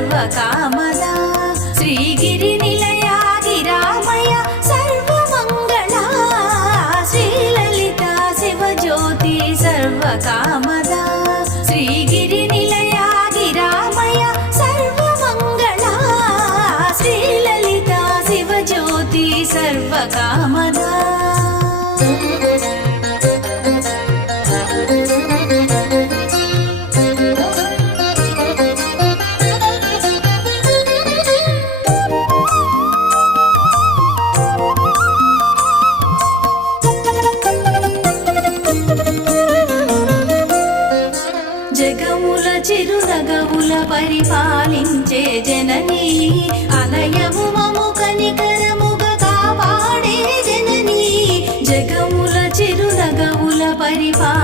సర్వకామదా. శ్రీగిరి నిలయా గిరామయ సర్వమంగళా. శ్రీలలిత శివజ్యోతి సర్వకామదా. శ్రీగిరి నిలయా గిరామయ సర్వమంగళా. శ్రీలలిత శివజ్యోతి సర్వకామదా. జగముల చిరు చిరునగముల పరిపాలించే జనని అలయము మము కనికరముగా కాపాడే జనని. జగముల చిరు చిరునగముల పరిపాలి